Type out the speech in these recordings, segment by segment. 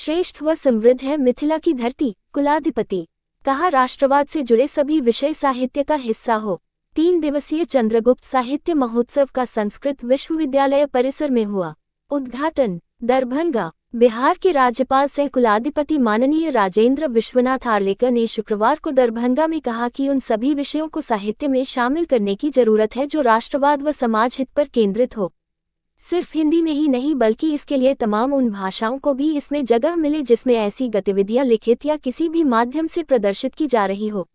श्रेष्ठ व समृद्ध है मिथिला की धरती, कुलाधिपति। कहा राष्ट्रवाद से जुड़े सभी विषय साहित्य का हिस्सा हो। 3 दिवसीय चंद्रगुप्त साहित्य महोत्सव का संस्कृत विश्वविद्यालय परिसर में हुआ उद्घाटन। दरभंगा। बिहार के राज्यपाल सह कुलाधिपति माननीय राजेंद्र विश्वनाथ आर्लेकर ने शुक्रवार को दरभंगा में कहा कि उन सभी विषयों को साहित्य में शामिल करने की जरूरत है जो राष्ट्रवाद व समाज हित पर केंद्रित हो। सिर्फ हिंदी में ही नहीं बल्कि इसके लिए तमाम उन भाषाओं को भी इसमें जगह मिले जिसमें ऐसी गतिविधियां लिखित या किसी भी माध्यम से प्रदर्शित की जा रही हो।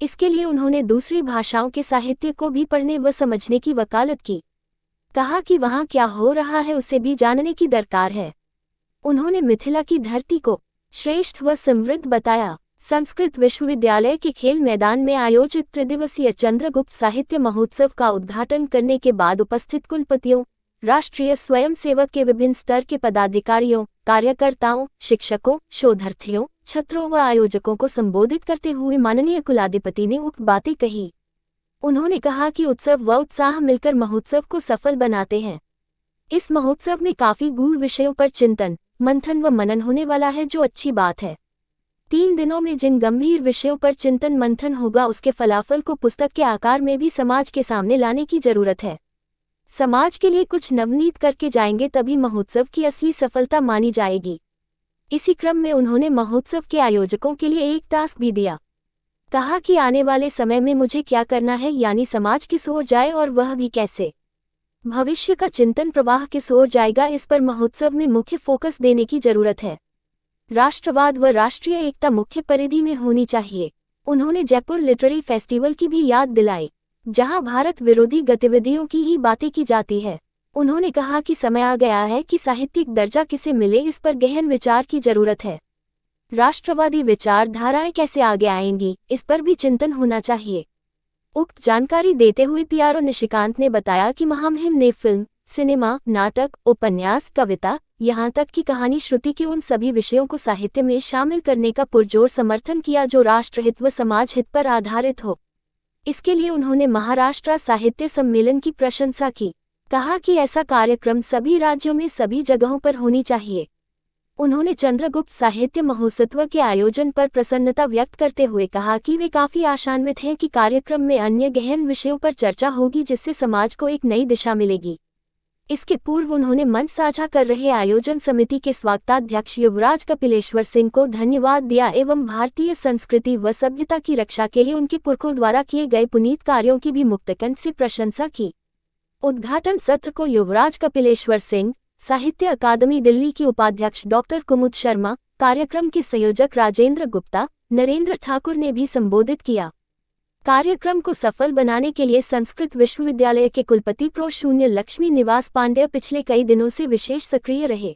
इसके लिए उन्होंने दूसरी भाषाओं के साहित्य को भी पढ़ने व समझने की वकालत की। कहा कि वहाँ क्या हो रहा है उसे भी जानने की दरकार है। उन्होंने मिथिला की धरती को श्रेष्ठ व समृद्ध बताया। संस्कृत विश्वविद्यालय के खेल मैदान में आयोजित त्रिदिवसीय चंद्रगुप्त साहित्य महोत्सव का उद्घाटन करने के बाद उपस्थित कुलपतियों, राष्ट्रीय स्वयंसेवक के विभिन्न स्तर के पदाधिकारियों, कार्यकर्ताओं, शिक्षकों, शोधार्थियों, छात्रों व आयोजकों को संबोधित करते हुए माननीय कुलाधिपति ने उक्त बातें कही। उन्होंने कहा कि उत्सव व उत्साह मिलकर महोत्सव को सफल बनाते हैं। इस महोत्सव में काफी गूढ़ विषयों पर चिंतन, मंथन व मनन होने वाला है जो अच्छी बात है। 3 दिनों में जिन गंभीर विषयों पर चिंतन मंथन होगा उसके फलाफल को पुस्तक के आकार में भी समाज के सामने लाने की जरूरत है। समाज के लिए कुछ नवनीत करके जाएंगे तभी महोत्सव की असली सफलता मानी जाएगी। इसी क्रम में उन्होंने महोत्सव के आयोजकों के लिए एक टास्क भी दिया। कहा कि आने वाले समय में मुझे क्या करना है, यानी समाज किस ओर जाए और वह भी कैसे। भविष्य का चिंतन प्रवाह किस ओर जाएगा, इस पर महोत्सव में मुख्य फोकस देने की जरूरत है। राष्ट्रवाद व राष्ट्रीय एकता मुख्य परिधि में होनी चाहिए। उन्होंने जयपुर लिटरेरी फेस्टिवल की भी याद दिलाई, जहां भारत विरोधी गतिविधियों की ही बातें की जाती है। उन्होंने कहा कि समय आ गया है कि साहित्यिक दर्जा किसे मिले, इस पर गहन विचार की जरूरत है। राष्ट्रवादी विचारधाराएं कैसे आगे आएंगी, इस पर भी चिंतन होना चाहिए। उक्त जानकारी देते हुए पीआरओ निशिकांत ने बताया कि महामहिम ने फिल्म, सिनेमा, नाटक, उपन्यास, कविता, यहाँ तक कि कहानी श्रुति के उन सभी विषयों को साहित्य में शामिल करने का पुरजोर समर्थन किया जो राष्ट्रहित व समाज हित पर आधारित हो। इसके लिए उन्होंने महाराष्ट्र साहित्य सम्मेलन की प्रशंसा की। कहा कि ऐसा कार्यक्रम सभी राज्यों में सभी जगहों पर होनी चाहिए। उन्होंने चंद्रगुप्त साहित्य महोत्सव के आयोजन पर प्रसन्नता व्यक्त करते हुए कहा कि वे काफी आशान्वित हैं कि कार्यक्रम में अन्य गहन विषयों पर चर्चा होगी जिससे समाज को एक नई दिशा मिलेगी। इसके पूर्व उन्होंने मंच साझा कर रहे आयोजन समिति के स्वागताध्यक्ष युवराज कपिलेश्वर सिंह को धन्यवाद दिया एवं भारतीय संस्कृति व सभ्यता की रक्षा के लिए उनके पुरखों द्वारा किए गए पुनीत कार्यों की भी मुक्तकंठ से प्रशंसा की। उद्घाटन सत्र को युवराज कपिलेश्वर सिंह, साहित्य अकादमी दिल्ली के उपाध्यक्ष डॉक्टर कुमुद शर्मा, कार्यक्रम के संयोजक राजेंद्र गुप्ता, नरेंद्र ठाकुर ने भी संबोधित किया। कार्यक्रम को सफल बनाने के लिए संस्कृत विश्वविद्यालय के कुलपति प्रो शून्य लक्ष्मी निवास पांडेय पिछले कई दिनों से विशेष सक्रिय रहे।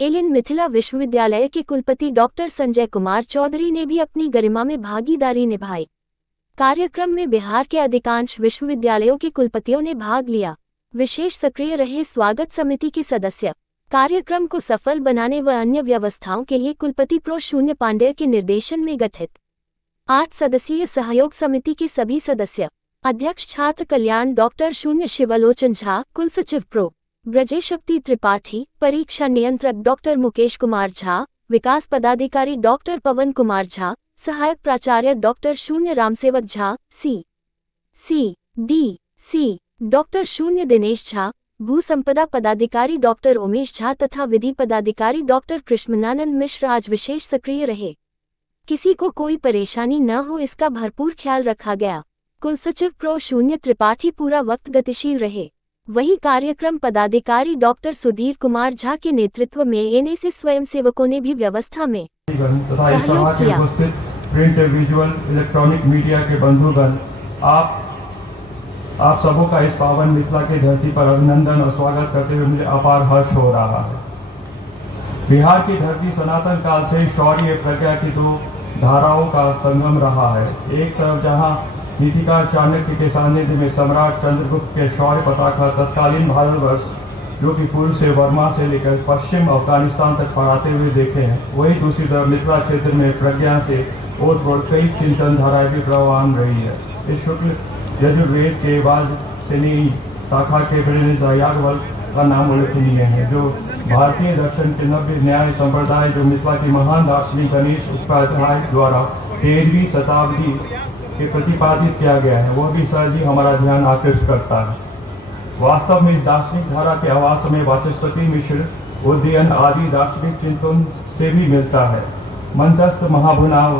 एलिन मिथिला विश्वविद्यालय के कुलपति डॉक्टर संजय कुमार चौधरी ने भी अपनी गरिमा में भागीदारी निभाई। कार्यक्रम में बिहार के अधिकांश विश्वविद्यालयों के कुलपतियों ने भाग लिया। विशेष सक्रिय रहे स्वागत समिति के सदस्य। कार्यक्रम को सफल बनाने व अन्य व्यवस्थाओं के लिए कुलपति प्रो शून्य पांडेय के निर्देशन में गठित 8 सदस्यीय सहयोग समिति के सभी सदस्य, अध्यक्ष छात्र कल्याण डॉक्टर शून्य शिवलोचन झा, कुलसचिव प्रो ब्रजेशक्ति त्रिपाठी, परीक्षा नियंत्रक डॉक्टर मुकेश कुमार झा, विकास पदाधिकारी डॉक्टर पवन कुमार झा, सहायक प्राचार्य डॉक्टर शून्य रामसेवक झा, सी डॉक्टर शून्य दिनेश झा, भू संपदा पदाधिकारी डॉक्टर उमेश झा तथा विधि पदाधिकारी डॉक्टर कृष्णानंद मिश्र आज विशेष सक्रिय रहे। किसी को कोई परेशानी न हो इसका भरपूर ख्याल रखा गया। कुलसचिव प्रो शून्य त्रिपाठी पूरा वक्त गतिशील रहे। वहीं कार्यक्रम पदाधिकारी डॉक्टर सुधीर कुमार झा के नेतृत्व में एनएसएस स्वयंसेवकों ने भी व्यवस्था में सहयोग किया। प्रिंट, विजुअल, इलेक्ट्रॉनिक मीडिया के बंधुगण, आप सबों का इस पावन मिथिला की धरती पर अभिनंदन और स्वागत करते हुए मुझे अपार हर्ष हो रहा है। बिहार की धरती सनातन काल से शौर्य प्रज्ञा की 2 धाराओं का संगम रहा है। एक तरफ जहां नीतिकार चाणक्य के सानिध्य में सम्राट चंद्रगुप्त के शौर्य पताका तत्कालीन भारतवर्ष, जो कि पूर्व से वर्मा से लेकर पश्चिम अफगानिस्तान तक फहराते हुए देखे हैं, वहीं दूसरी तरफ मिथिला क्षेत्र में प्रज्ञा से ओतप्रोत कई चिंतन धाराएं भी प्रवाहमान रही है। इस शुक्ल यजुर्वेद के बाद शनि शाखा के याज्ञवल्क्य का नाम उल्लेखनीय है, जो भारतीय दर्शन के नव्य न्याय संप्रदाय जो मिथिला के महान दार्शनिक गणेश उपाध्याय द्वारा 13वीं शताब्दी के प्रतिपादित किया गया है, वह भी सहज ही हमारा ध्यान आकृष्ट करता है। वास्तव में इस दार्शनिक धारा के आवास में वाचस्पति मिश्र उदयन आदि दार्शनिक चिंतन से भी मिलता है। मंचस्थ महाभुनाव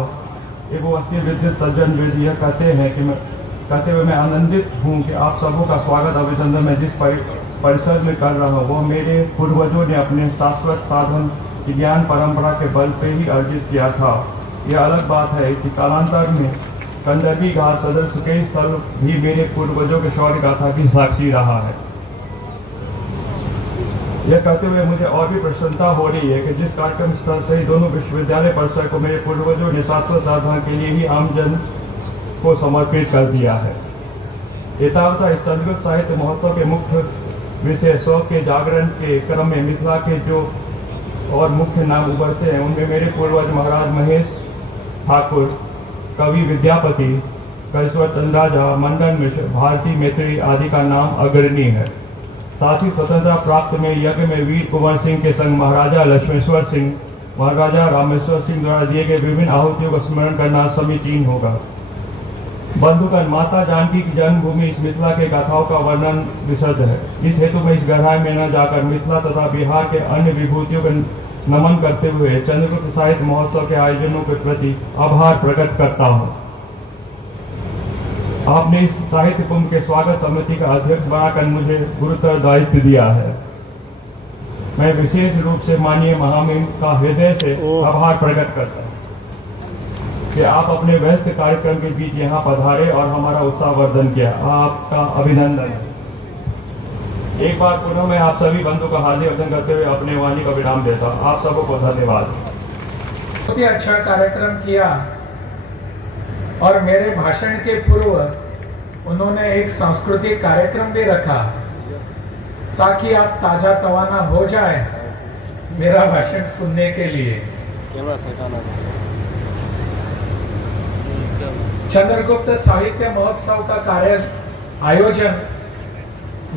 एवं अस्थि विद्युत सज्जन वेद यह कहते हुए मैं आनंदित हूँ कि आप सबों का स्वागत अभिनंदन मैं जिस परिसर में कर रहा हूँ, वो मेरे पूर्वजों ने अपने शाश्वत साधन की ज्ञान परंपरा के बल पे ही अर्जित किया था। यह अलग बात है कि कालांतर में कंदर्पी घाट सदस्य के स्थल भी मेरे पूर्वजों के शौर्य गाथा की साक्षी रहा है। यह कहते हुए मुझे और भी प्रसन्नता हो रही है कि जिस कार्यक्रम स्थल से दोनों विश्वविद्यालय परिसर को मेरे पूर्वजों ने शाश्वत साधना के लिए ही आमजन को समर्पित कर दिया है। एतावता इस चंद्रगुप्त साहित्य महोत्सव के मुख्य विषय शौक के जागरण के क्रम में मिथिला के जो और मुख्य नाम उभरते हैं, उनमें मेरे पूर्वज महाराज महेश ठाकुर, कवि विद्यापति, कैश्वर चंद्राजा, मंडन मिश्र, भारती मैत्री आदि का नाम अग्रणी है। साथ ही स्वतंत्रता प्राप्त में यज्ञ में वीर कुंवर सिंह के संग महाराजा लक्ष्मेश्वर सिंह, महाराजा रामेश्वर सिंह द्वारा दिए गए विभिन्न आहुतियों का स्मरण करना समीचीन होगा। बंधुगण, माता जानकी की जन्मभूमि इस मिथिला के गाथाओं का वर्णन विशद है। इस हेतु मैं इस गहराई में न जाकर मिथिला तथा बिहार के अन्य विभूतियों को नमन करते हुए चंद्रगुप्त साहित्य महोत्सव के आयोजनों के प्रति आभार प्रकट करता हूँ। आपने इस साहित्य कुंभ के स्वागत समिति का अध्यक्ष बनाकर मुझे गुरुतर दायित्व दिया है। मैं विशेष रूप से माननीय महामहिम का हृदय से आभार प्रकट करता हूँ कि आप अपने व्यस्त कार्यक्रम के बीच यहाँ पधारे और हमारा उत्साहवर्धन किया। आपका अभिनंदन है। एक बार पुनः मैं आप सभी बंधु का हार्दिक अभिनंदन करते हुए अपने वाणी का विराम देता हूँ। आप सबको धन्यवाद। बहुत ही अच्छा कार्यक्रम किया और मेरे भाषण के पूर्व उन्होंने एक सांस्कृतिक कार्यक्रम भी रखा ताकि आप ताजा तवाना हो जाए मेरा भाषण सुनने के लिए। चंद्रगुप्त साहित्य महोत्सव का कार्य आयोजन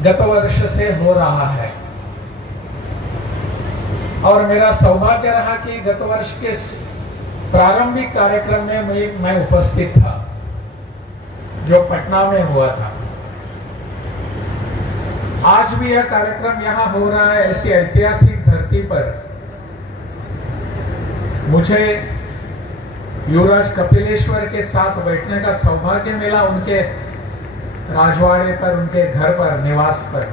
गत वर्ष से हो रहा है और मेरा सौभाग्य रहा कि गत वर्ष के प्रारंभिक कार्यक्रम में मैं उपस्थित था जो पटना में हुआ था। आज भी यह कार्यक्रम यहाँ हो रहा है। ऐसी ऐतिहासिक धरती पर मुझे युवराज कपिलेश्वर के साथ बैठने का सौभाग्य मिला, उनके राजवाड़े पर, उनके घर पर, निवास पर।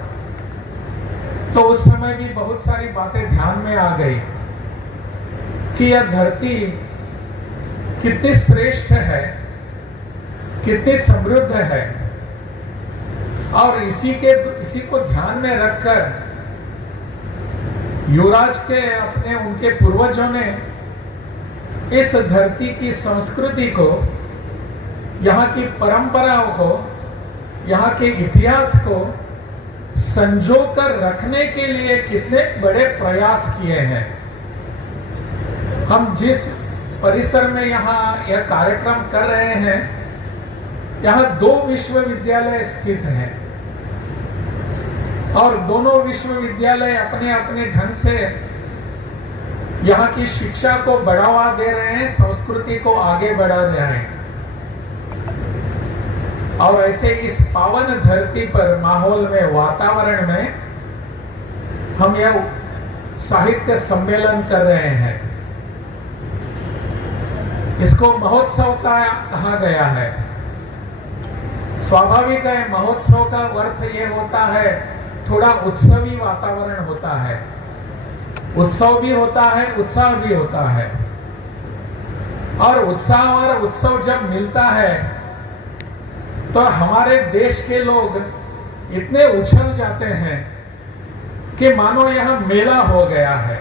तो उस समय भी बहुत सारी बातें ध्यान में आ गई कि यह धरती कितनी श्रेष्ठ है, कितनी समृद्ध है और इसी को ध्यान में रखकर युवराज के उनके पूर्वजों ने इस धरती की संस्कृति को, यहाँ की परंपराओं को, यहाँ के इतिहास को संजो कर रखने के लिए कितने बड़े प्रयास किए हैं। हम जिस परिसर में यहाँ यह कार्यक्रम कर रहे हैं, यहाँ 2 विश्वविद्यालय स्थित हैं और दोनों विश्वविद्यालय अपने अपने ढंग से यहाँ की शिक्षा को बढ़ावा दे रहे हैं, संस्कृति को आगे बढ़ा रहे हैं। और ऐसे इस पावन धरती पर, माहौल में, वातावरण में हम यह साहित्य सम्मेलन कर रहे हैं। इसको महोत्सव का कहा गया है। स्वाभाविक है, महोत्सव का अर्थ ये होता है थोड़ा उत्सवी वातावरण होता है, उत्सव भी होता है, उत्साह भी होता है। और उत्साह और उत्सव जब मिलता है तो हमारे देश के लोग इतने उछल जाते हैं कि मानो यह मेला हो गया है।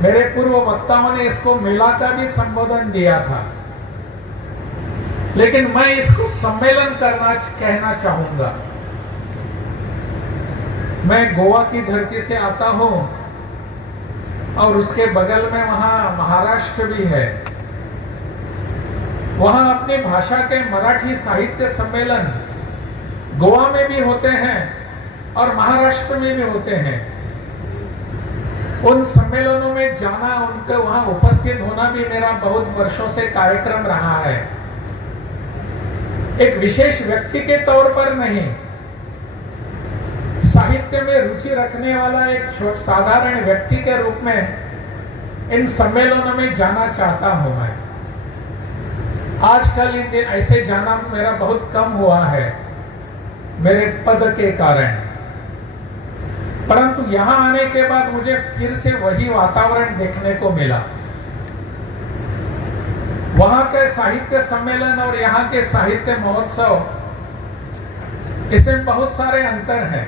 मेरे पूर्व वक्ताओं ने इसको मेला का भी संबोधन दिया था, लेकिन मैं इसको सम्मेलन कहना चाहूंगा। मैं गोवा की धरती से आता हूं और उसके बगल में वहां महाराष्ट्र भी है। वहां अपनी भाषा के मराठी साहित्य सम्मेलन गोवा में भी होते हैं और महाराष्ट्र में भी होते हैं। उन सम्मेलनों में जाना, उनके वहां उपस्थित होना भी मेरा बहुत वर्षों से कार्यक्रम रहा है। एक विशेष व्यक्ति के तौर पर नहीं, साहित्य में रुचि रखने वाला एक साधारण व्यक्ति के रूप में इन सम्मेलनों में जाना चाहता हूं मैं। आजकल इन दिन ऐसे जाना मेरा बहुत कम हुआ है मेरे पद के कारण, परंतु यहां आने के बाद मुझे फिर से वही वातावरण देखने को मिला। वहां के साहित्य सम्मेलन और यहाँ के साहित्य महोत्सव, इसमें बहुत सारे अंतर हैं।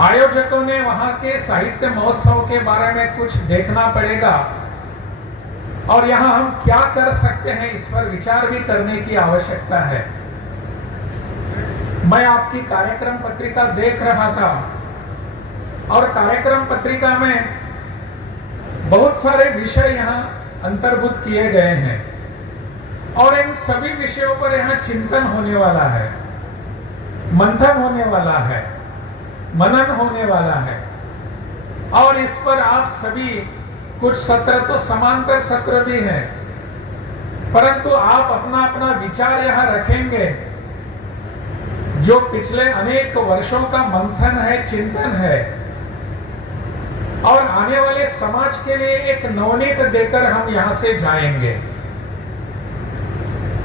आयोजकों ने वहां के साहित्य महोत्सव के बारे में कुछ देखना पड़ेगा और यहाँ हम क्या कर सकते हैं इस पर विचार भी करने की आवश्यकता है। मैं आपकी कार्यक्रम पत्रिका देख रहा था और कार्यक्रम पत्रिका में बहुत सारे विषय यहाँ अंतर्भूत किए गए हैं और इन सभी विषयों पर यहाँ चिंतन होने वाला है, मंथन होने वाला है, मनन होने वाला है। और इस पर आप सभी, कुछ सत्र तो समांतर सत्र भी हैं, परंतु आप अपना अपना विचार यहाँ रखेंगे। जो पिछले अनेक वर्षों का मंथन है, चिंतन है, और आने वाले समाज के लिए एक नवनीत देकर हम यहां से जाएंगे।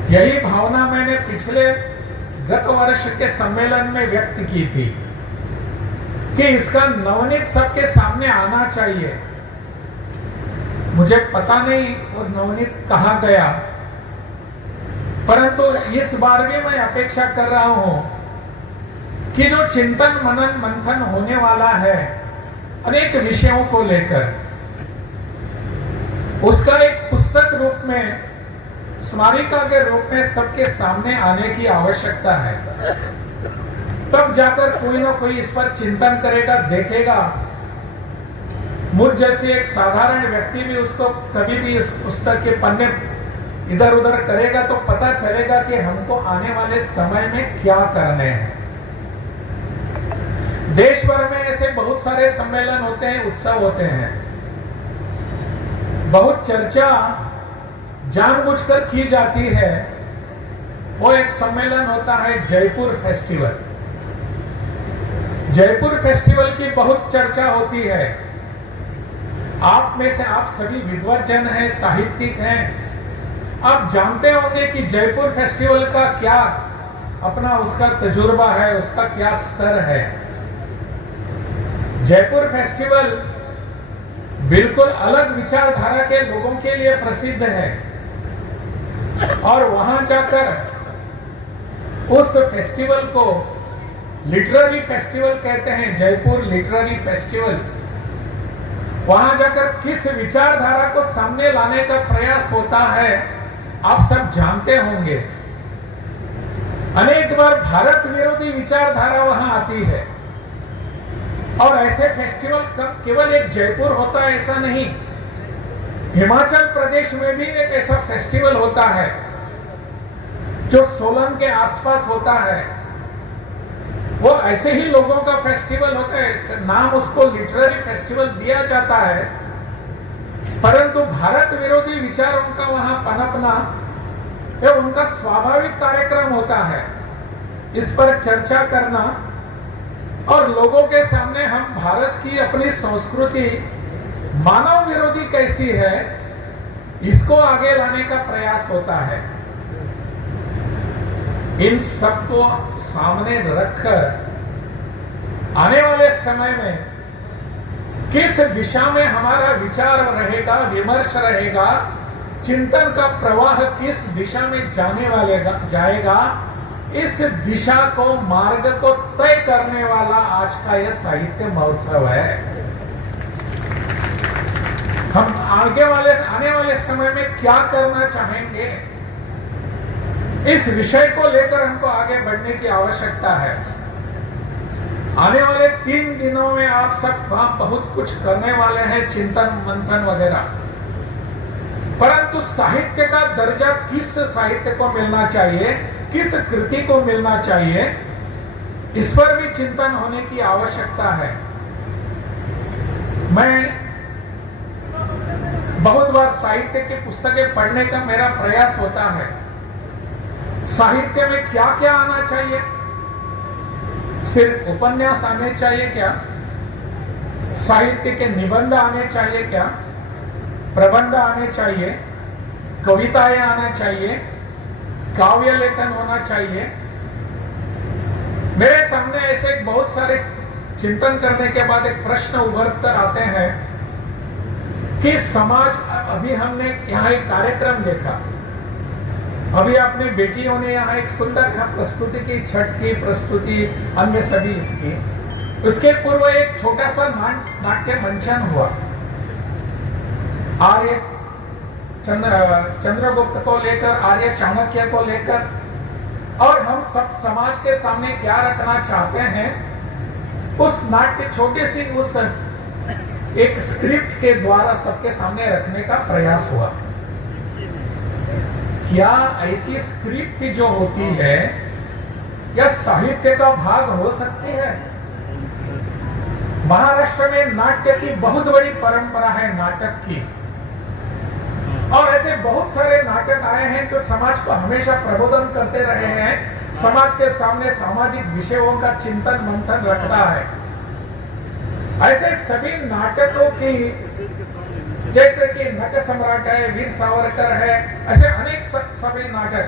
यही भावना मैंने पिछले गत वर्ष के सम्मेलन में व्यक्त की थी कि इसका नवनीत सबके सामने आना चाहिए। मुझे पता नहीं वो नवनीत कहां गया, परंतु इस बार भी मैं अपेक्षा कर रहा हूं कि जो चिंतन मनन मंथन होने वाला है अनेक विषयों को लेकर, उसका एक पुस्तक रूप में, स्मारिका के रूप में सबके सामने आने की आवश्यकता है। तब जाकर कोई ना कोई इस पर चिंतन करेगा, देखेगा। मुझ जैसे एक साधारण व्यक्ति भी उसको कभी भी इस पुस्तक के पन्ने इधर उधर करेगा तो पता चलेगा कि हमको आने वाले समय में क्या करने हैं। देश भर में ऐसे बहुत सारे सम्मेलन होते हैं, उत्सव होते हैं। बहुत चर्चा जानबूझकर की जाती है। वो एक सम्मेलन होता है जयपुर फेस्टिवल। जयपुर फेस्टिवल की बहुत चर्चा होती है। आप में से आप सभी विद्वजन हैं, साहित्यिक हैं। आप जानते होंगे कि जयपुर फेस्टिवल का क्या अपना उसका तजुर्बा है, उसका क्या स्तर है। जयपुर फेस्टिवल बिल्कुल अलग विचारधारा के लोगों के लिए प्रसिद्ध है और वहां जाकर उस फेस्टिवल को लिटरेरी फेस्टिवल कहते हैं, जयपुर लिटरेरी फेस्टिवल। वहां जाकर किस विचारधारा को सामने लाने का प्रयास होता है आप सब जानते होंगे। अनेक बार भारत विरोधी विचारधारा वहां आती है और ऐसे फेस्टिवल केवल एक जयपुर होता है ऐसा नहीं, हिमाचल प्रदेश में भी एक ऐसा फेस्टिवल होता है जो सोलन के आसपास होता है। वो ऐसे ही लोगों का फेस्टिवल होता है, नाम उसको लिटरेरी फेस्टिवल दिया जाता है, परंतु भारत विरोधी विचार उनका वहां पनपना ये उनका स्वाभाविक कार्यक्रम होता है। इस पर चर्चा करना और लोगों के सामने हम भारत की अपनी संस्कृति मानव विरोधी कैसी है इसको आगे लाने का प्रयास होता है। इन सबको सामने रखकर आने वाले समय में किस दिशा में हमारा विचार रहेगा, विमर्श रहेगा, चिंतन का प्रवाह किस दिशा में जाएगा, इस दिशा को, मार्ग को तय करने वाला आज का यह साहित्य महोत्सव है। हम आने वाले समय में क्या करना चाहेंगे, इस विषय को लेकर हमको आगे बढ़ने की आवश्यकता है। आने वाले 3 दिनों में आप सब वहां बहुत कुछ करने वाले हैं, चिंतन मंथन वगैरह, परंतु साहित्य का दर्जा किस साहित्य को मिलना चाहिए, किस कृति को मिलना चाहिए, इस पर भी चिंतन होने की आवश्यकता है। मैं बहुत बार साहित्य की पुस्तकें पढ़ने का मेरा प्रयास होता है। साहित्य में क्या क्या आना चाहिए? सिर्फ उपन्यास आने चाहिए क्या? साहित्य के निबंध आने चाहिए क्या? प्रबंध आने चाहिए? कविताएं आना चाहिए? काव्य लेखन होना चाहिए? मेरे सामने ऐसे बहुत सारे चिंतन करने के बाद एक प्रश्न उभर कर आते हैं कि समाज, अभी हमने यहाँ एक कार्यक्रम देखा, अभी अपनी बेटियों ने यहाँ एक सुंदर प्रस्तुति की, छठ की प्रस्तुति, अन्य सभी इसकी। उसके पूर्व एक छोटा सा नाट्य मंचन हुआ। आर्य चंद्रगुप्त को लेकर, आर्य चाणक्य को लेकर, और हम सब समाज के सामने क्या रखना चाहते हैं, उस नाट्य छोटे सी उस एक स्क्रिप्ट के द्वारा सबके सामने रखने का प्रयास हुआ। क्या ऐसी स्क्रिप्ट जो होती है या साहित्य का भाग हो सकती है? महाराष्ट्र में नाट्य की बहुत बड़ी परंपरा है, नाटक की, और ऐसे बहुत सारे नाटक आए हैं जो समाज को हमेशा प्रबोधन करते रहे हैं, समाज के सामने सामाजिक विषयों का चिंतन मंथन रखता है। ऐसे सभी नाटकों की, जैसे कि नट सम्राट है, वीर सावरकर है, ऐसे अनेक सभी नाटक